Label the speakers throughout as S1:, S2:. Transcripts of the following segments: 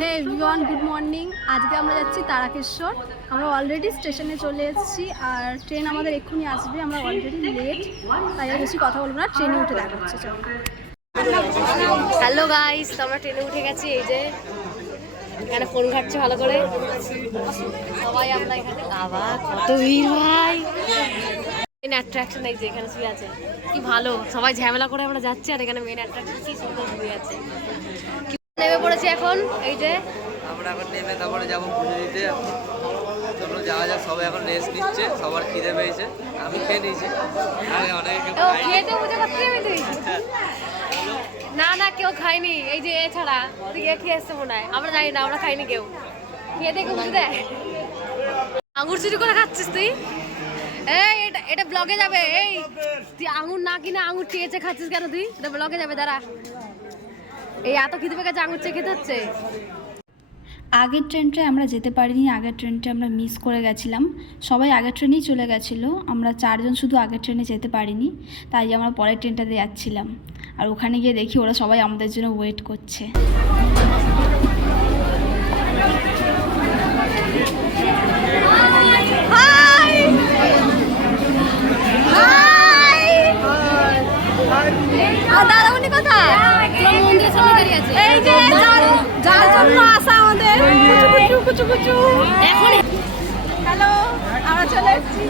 S1: হে everyone good morning আজকে আমরা যাচ্ছি তারাকেশ্বর। আমরা অলরেডি স্টেশনে চলে এসেছি আর ট্রেন আমাদের এক্ষুনি আসবে। আমরা অলরেডি লেট তাই আর বেশি কথা বলব না ট্রেনে উঠে দেখা হচ্ছে
S2: হ্যালো গাইস তো আমরা ট্রেনে উঠে গেছি, এই যে এখানে ফোন ঘাটছে ভালো করে। সবাই আমরা এখানে। বাবা, কত ভিড় ভাই। মেন অ্যাট্রাকশন এই যে এখানে শুয়ে আছে। কি ভালো, সবাই ঝামেলা করে আমরা যাচ্ছি আর এখানে মেন অ্যাট্রাকশন কি সুন্দর শুয়ে আছে। এখন এই যে
S3: আমরা এখন নেমে তারপরে যাব পুজো দিতে। চলো যাওয়া যাক সবাই এখন রেস্ট নিচ্ছে সবার খিদে পেয়েছে। আমি খেয়ে নিয়েছি।
S2: না না কেউ খায়নি। এই যে এছাড়া তুই এ খেয়ে এসছে মনে হয়। আমরা জানি না আমরা খাইনি কেউ। খেয়ে কেউ বুঝে দেয় আঙুর চুরি করে খাচ্ছিস তুই? এই এটা এটা ব্লগে যাবে। এই তুই আঙুর না কিনে আঙুর চেয়েছে খাচ্ছিস কেন তুই? এটা ব্লগে যাবে দাঁড়া। এই এত খিদে পেয়ে গেছে খেতে হচ্ছে।
S1: আগের ট্রেনটা আমরা যেতে পারিনি, আগের ট্রেনটা আমরা মিস করে গেছিলাম। সবাই আগের ট্রেনেই চলে গেছিল, আমরা চারজন শুধু আগের ট্রেনে যেতে পারিনি, তাই আমরা পরের ট্রেনটাতে যাচ্ছিলাম। আর ওখানে গিয়ে দেখি ওরা সবাই আমাদের জন্য ওয়েট করছে
S2: দাদামণি কোথায় মন্দিরের সামনে দাঁড়িয়ে আছে
S1: এই যে যার যার জন্য আসা আমাদের কুচু কুচু।
S2: এখন
S1: হ্যালো আমরা চলে এসেছি।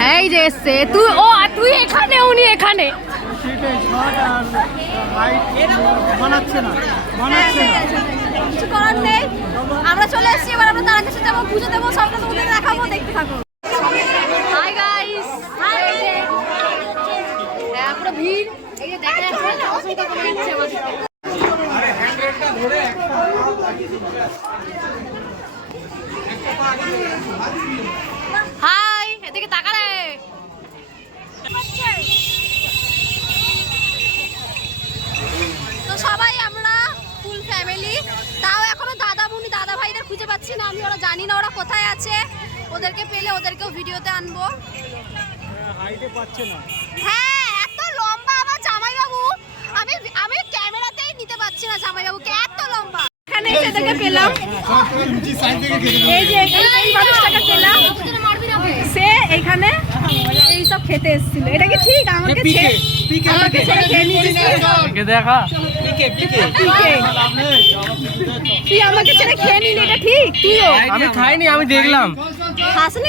S2: হ্যাঁ এই যে এসছে তুই ও আর তুই এখানে উনি এখানে।
S1: আমরা চলে এসেছি এবার আমরা তার কাছে যাব পুজো দেবো সবটা তোমাদের দেখাবো দেখতে থাকো।
S2: হাই এদিকে তাকা রে
S1: তো সবাই আমরা ফুল ফ্যামিলি তাও এখনও দাদা বোনি দাদা ভাইদের খুঁজে পাচ্ছি না আমি ওরা জানি না ওরা কোথায় আছে। ওদেরকে পেলে ওদেরকেও ভিডিওতে আনব।
S4: হাইটে পাচ্ছে না।
S1: হ্যাঁ এত লম্বা। এখানে এসে দেখে পেলাম। এই যে এই- মানুষটাকে পেলাম।
S2: মারবি না ওকে
S1: সে এখানে এই সব খেতে এসেছিল। এটা কি ঠিক? আমাকে ছেড়ে আমাকে ছেড়ে খেয়ে নিয়েছিস
S3: দেখা।
S1: তুই আমাকে ছেড়ে খেয়ে নিলি এটা ঠিক? তুইও?
S3: আমি খাইনি আমি দেখলাম।
S1: খাসনি?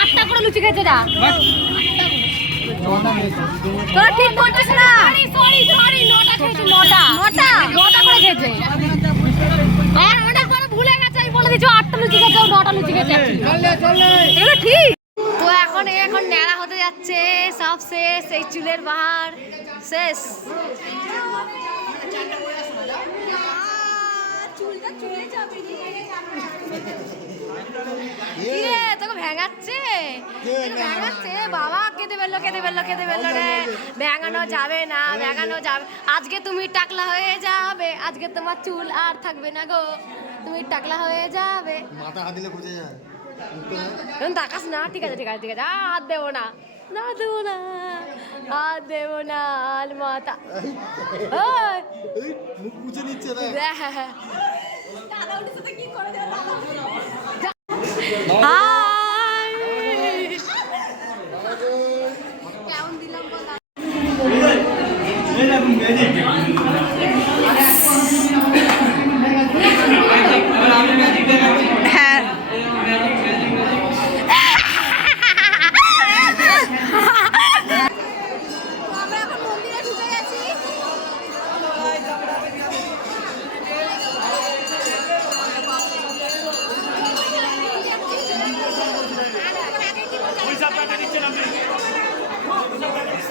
S2: আটটা করে লুচি খেতে যা।
S1: তোরা ঠিক করছিস না।
S2: সরি সরি নটা খেয়েছি নটা
S1: নটা
S2: নটা করে খেয়েছে। আর ওটা করে ভুলে গেছে আমি বলে দিচ্ছি আটটা লুচি খেয়েছে নটা লুচি খেয়েছে।
S1: এগুলো ঠিক।
S2: তো এখন এখন ন্যাড়া হতে যাচ্ছে সব শেষ এই চুলের বাহার শেষ। কিরে তোকে ভেঙাচ্ছে। তোকে ভেঙাচ্ছে। বাবা কেঁদে বেরলো কেঁদে বেরলো কেঁদে বেরলো রে। ভেঙানো যাবে না ভেঙানো যাবে। আজকে তুমি টাকলা হয়ে যাবে। আজকে তোমার চুল আর থাকবে না গো। তুমি টাকলা হয়ে যাবে।
S5: মাথা হাত দিলে বুঝে যায়।
S2: তাকাস না। ঠিক আছে ঠিক আছে ঠিক আছে। আ, হাত দেবো না। না দেবো না হাত দেবো না
S5: এই মুখ মুছে নিচ্ছে না
S2: দেখ।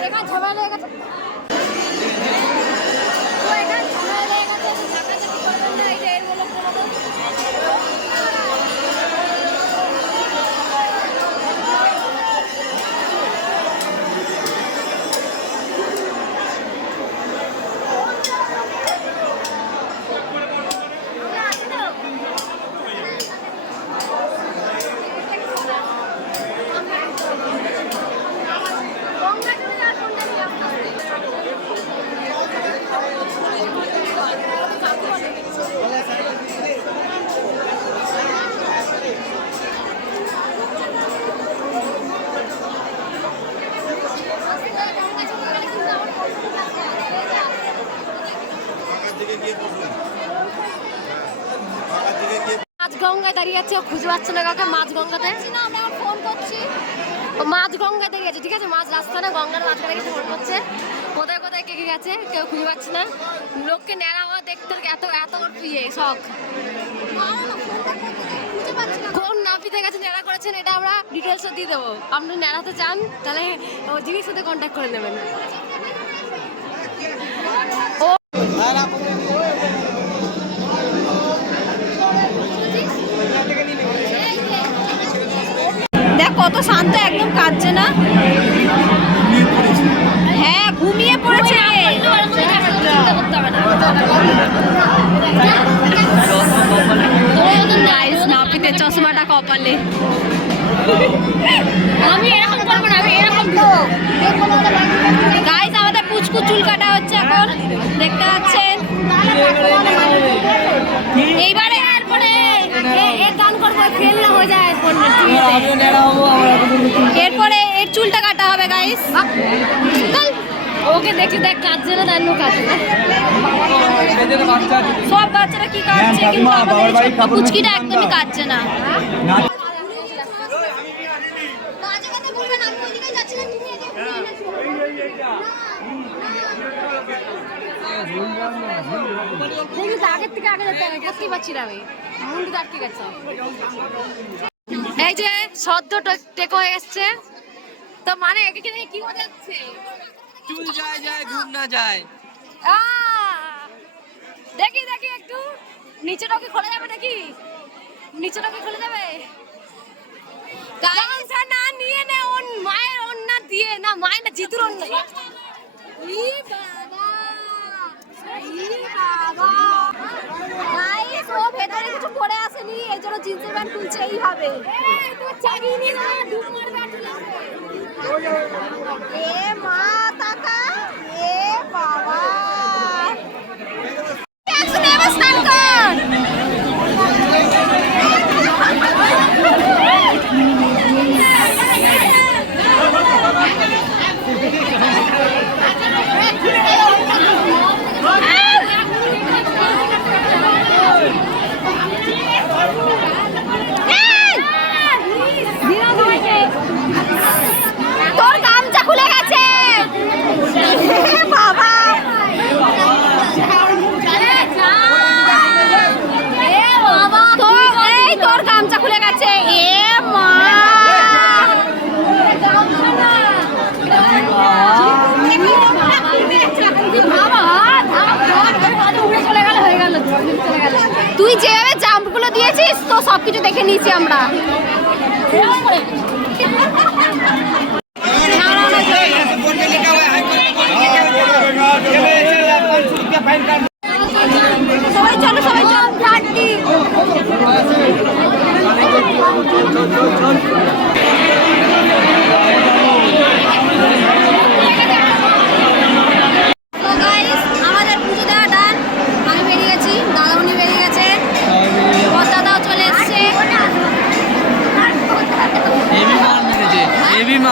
S1: এখানে
S2: ঝামেলা লেগে গেছে। তো এখানে ঝামেলা লেগে গেছে, এখন করবেন না, এই যে এর বলল প্রমাণ। দাঁড়িয়ে আছে ও খুঁজে পাচ্ছে না কাউকে মাছ গঙ্গাতে
S1: আমরা এখন ফোন করছি।
S2: ও মাছ গঙ্গা দাঁড়িয়ে আছে ঠিক আছে? মাছ রাস্তা না গঙ্গার মাঝখানে গেছে ফোন করছে। কোথায় কোথায় কে কে গেছে? কেউ খুঁজে পাচ্ছে না। লোককে নেড়া হওয়া দেখতে এত এত ইয়ে শখ। কোন নাপিতে গেছে নেড়া করেছেন এটা আমরা ডিটেলস দিয়ে দেবো। আপনি নেড়াতে চান তাহলে ও জিনিস সাথে কন্ট্যাক্ট করে নেবেন।
S1: দেখ কত শান্ত একদম কাঁদছে না। হ্যাঁ ঘুমিয়ে পড়েছে
S2: নাপিতে চশমাটা কপালে। আমি এরকম করব না আমি এরকম
S1: গাইস আমাদের পুচকু চুল কাটা হচ্ছে এখন। দেখতে পাচ্ছেন? এইবারে এরপরে
S2: হয়ে
S1: এর চুলটা কাটা হবে গাইস
S2: ওকে দেখি দেখ কাঁদছে না তার কাঁদছে না
S1: সব বাচ্চারা কি কাটছে কিন্তু আমাদের এই একদমই কাটছে না।
S2: আগের থেকে আগে যেতে পারছি না আমি। মুন্ডু আটকে গেছে এই যে সদ্য টেকো হয়ে এসছে। তো মানে একে কি মজা হচ্ছে?
S3: চুল যায় যায় ঘুম না যায়।
S2: আহ! দেখি দেখি একটু। নিচেটা কি খোলা যাবে নাকি? নিচেটা কি খুলে যাবে? গামছা না নিয়ে নে ওর মায়ের ওন্না দিয়ে। না মায়ের না জিতুর ওন্না ই বাবা ই বাবা
S1: গাইস ও ভেতরে কিছু পরে আসেনি এই জন্য জিন্সের প্যান্ট খুলছে
S2: আসবে।
S1: এ মা তাকা এ বাবা স্নান তোর গামছা খুলে গেছে বাবা তোর এই তোর গামছা খুলে গেছে এ মা তুই যেভাবে জাম্পগুলো দিয়েছিস কিছু দেখে নিয়েছি আমরা। সবাই চলো সবাই চলো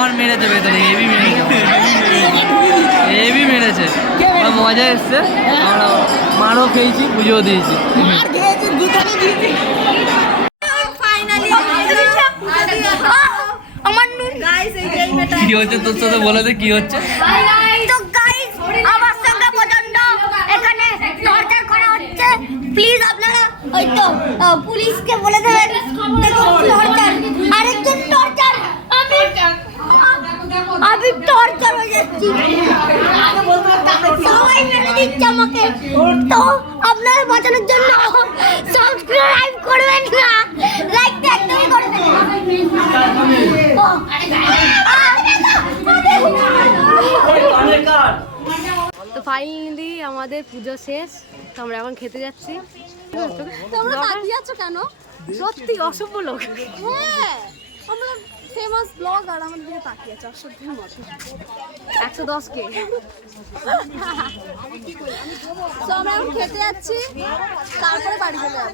S3: হেভি মার মেরেছে ভেতরে হেভি মেরেছে। হেভি মেরেছে? আমার মজা এসছে। আমরা মারও খেয়েছি পুজোও দিয়েছি।
S1: আমার নুন। গাইস এই যে মেয়েটা
S3: কি হচ্ছে? তোর সাথে বলে দে কি হচ্ছে?
S1: তো গাইস আমার সঙ্গে পর্যন্ত এখানে টর্চার করা হচ্ছে। প্লিজ আপনারা ওই তো পুলিশকে বলে দেবেন দেখুন টর্চার আরেকজন টর্চার আমি আমি টর্চার হয়ে যাচ্ছি সবাই মেরে দিচ্ছে আমাকে। তো আপনারা বাঁচানোর জন্য সাবস্ক্রাইব করবেন না লাইক একদমই করবেন
S2: তো ফাইনালি আমাদের পুজো শেষ। তো আমরা এখন খেতে যাচ্ছি।
S1: তোমরা তাকিয়ে আছো কেন?
S2: সত্যি অসভ্য লোক।
S1: হ্যাঁ আমরা ফেমাস ব্লগার আমাদের দিকে তাকিয়ে আছে অসভ্যের মতো।
S2: একশো দশ কে
S1: তো আমরা এখন খেতে যাচ্ছি তারপরে বাড়ি চলে যাব।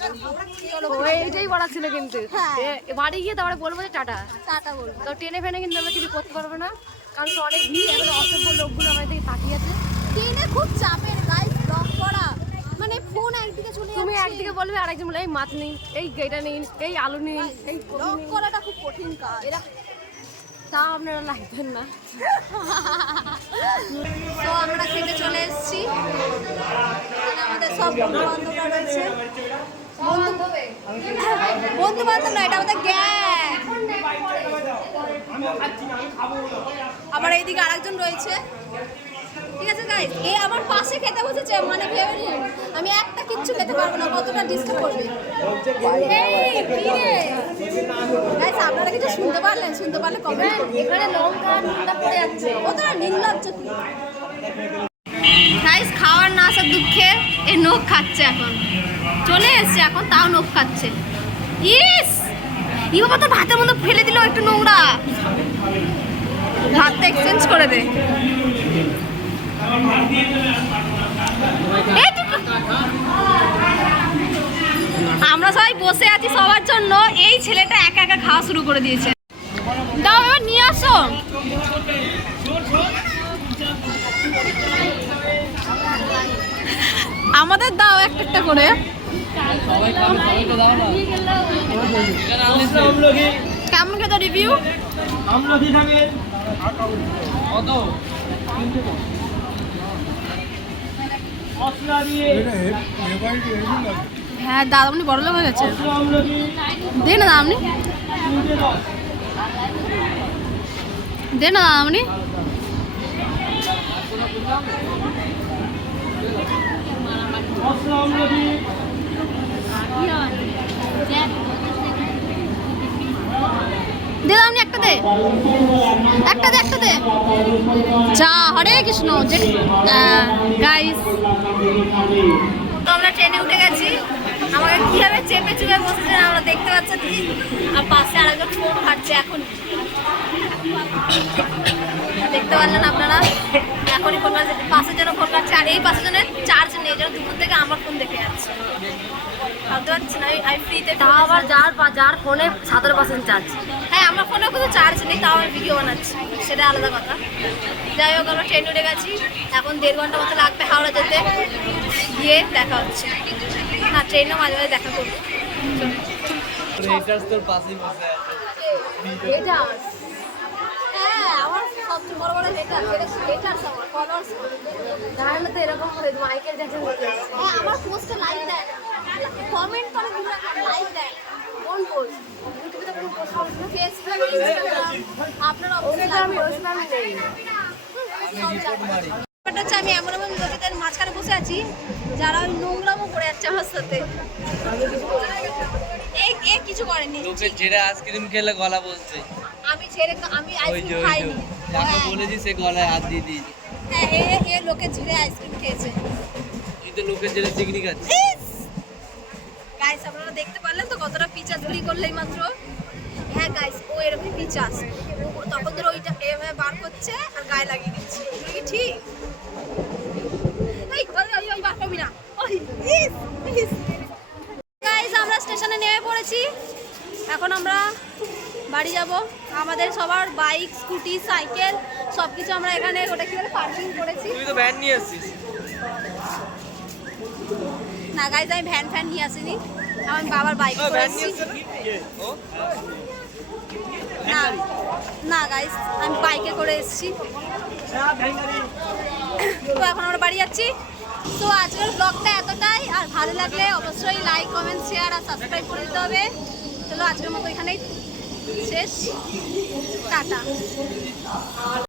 S2: এইটাই বলা ছিল কিন্তু।
S1: হ্যাঁ।
S2: বাড়ি গিয়ে তারপরে বলব যে টাটা।
S1: টাটা বলব।
S2: তো ট্রেনে ফেনে কিন্তু আমরা কিছু করতে পারব না কারণ তো অনেক ভিড় এখন অসভ্য লোকগুলো আমাদের দিকে তাকিয়ে আছে।
S1: ট্রেনে খুব চাপের গাইস ব্লগ করা। মানে ফোন একদিকে চলে
S2: তুমি একদিকে বলবে আর একজন বলবে এই মাছ নিন এই গেটা নিন এই আলু নিন এই নিন।
S1: করাটা খুব কঠিন কাজ।
S2: তাও আপনারা লাগবেন না।
S1: তো আমরা চলে এসেছি। আমাদের সব বন্ধু রয়েছে বন্ধু বন্ধু বান্ধব না, এটা আমাদের আবার এইদিকে আরেকজন রয়েছে। ঠিক আছে গাইস এ আমার পাশে খেতে বসেছে মানে ভেবে আমি একটা কিচ্ছু খেতে পারব না, কতটা ডিস্টার্ব করবে। আপনারা কিছু শুনতে পারলেন? শুনতে পারলে কমেন্ট
S2: এখানে লঙ্কা নুনটা পড়ে যাচ্ছে।
S1: কতটা নির্লজ্জ তুই গাইস খাওয়ার না আসার দুঃখে এই নখ খাচ্ছে এখন। চলে এসছে এখন তাও নখ খাচ্ছে। ইস! ই বাবা তো ভাতের মধ্যে ফেলে দিল একটু নোংরা। ভাতটা এক্সচেঞ্জ করে দে এই তুই- আমরা সবাই বসে সবার জন্য এই ছেলেটা একা একা খাওয়া শুরু করে দিয়েছে। দাও এবার নিয়ে আসো। আমাদের দাও একটা একটা করে। কেমন খেতে রিভিউ
S4: মশলা দিয়ে
S1: হ্যাঁ দাদামনি বড় লোক হয়ে গেছে দে না
S4: তিনটে
S1: দে না
S4: আমলকি
S1: দে একটা দে। একটা দে একটা দে। যা, হরে কৃষ্ণ। যে গাইস আমরা ট্রেনে উঠে গেছি। আমাকে কীভাবে চেপে চুপে বসছে আমরা দেখতে পাচ্ছেন আর পাশে আর আরেকজন ফোন ঘাটছে এখন। দেখতে পারলেন আপনারা? এখনই ফোন কাটছে পাশের জন্য ফোন কাটছে আর এই পাশের জন্য চার্জ নেই যেন দুপুর থেকে আমার ফোন দেখে যাচ্ছে। ভাবতে পারছি না আমি ফ্রিতে
S2: তাও আবার যার যার ফোনে সতেরো পার্সেন্ট চার্জ
S1: হ্যাঁ আমার ফোনে কোনো চার্জ নেই তাও আমি ভিডিও বানাচ্ছি। সেটা আলাদা কথা। যাই হোক আমরা ট্রেন উঠে গেছি। এখন দেড় ঘণ্টা মতো লাগবে হাওড়া যেতে। গিয়ে দেখা হচ্ছে। না ট্রেনও মাঝে মাঝে দেখা করব
S3: হেটার্স তোর পাশেই বসে আছে
S1: হেটার্স হ্যাঁ আমার সবচেয়ে বড় বড় হেটার্স এটা আমার ফলোয়ার্স
S2: তাহলে তো এরকম করে মাইকেল জ্যাকসন হ্যাঁ
S1: আমার পোস্টে লাইক দেয়। কমেন্ট করে দিলে লাইক দেয়। কোন পোস্ট ইউটিউবে তো কোনো পোস্ট করছি না। ফেসবুক ইনস্টাগ্রাম আপনারা অবশ্যই
S2: আমি নেই।
S1: আমি এমন এমন লোকেদের মাঝখানে বসে আছি যারা ওই নোংরামও করে যাচ্ছে আমার সাথে। এ কিছু করেনি।
S3: লোকে ছেড়ে আইসক্রিম খেলে গলা বলছে।
S1: আমি ছেড়ে আমি আইসক্রিম খাইনি। হ্যাঁ,
S3: বলেছি সে গলায় হাত দিয়ে দিয়েছে।
S1: হ্যাঁ এ এ লোকে ছেড়ে আইসক্রিম খেয়েছে।
S3: তুই তো লোকের ছেড়ে খাচ্ছিস
S1: গাইস আপনারা দেখতে পারলেন তো কতটা পিচাস গুলি করলেই মাত্র? হ্যাঁ গাইস ও এরকম পিচাস তখন ধরে ওইটা এভাবে বার করছে আর গায়ে লাগিয়ে দিচ্ছে। ঠিক এই ওই ওই ওই বার করবি না গাইস আমরা স্টেশনে নেমে পড়েছি। এখন আমরা বাড়ি যাব। আমাদের সবার বাইক স্কুটি সাইকেল সব কিছু আমরা এখানে ওটা কি বলে পার্কিং করেছি।
S3: তুই তো ভ্যান নিয়ে এসছিস
S1: না গাইজ আমি ভ্যান ফ্যান নিয়ে আসিনি। আমার বাবার বাইক করে
S3: ভ্যান
S1: আসছি
S3: না
S1: না না গাইজ আমি বাইকে করে এসেছি। তো এখন আমরা বাড়ি যাচ্ছি। তো আজকের ব্লগটা এতটাই। আর ভালো লাগলে অবশ্যই লাইক কমেন্ট শেয়ার আর সাবস্ক্রাইব করে দিতে হবে। চলো আজকের মতো এখানেই শেষ। টাটা।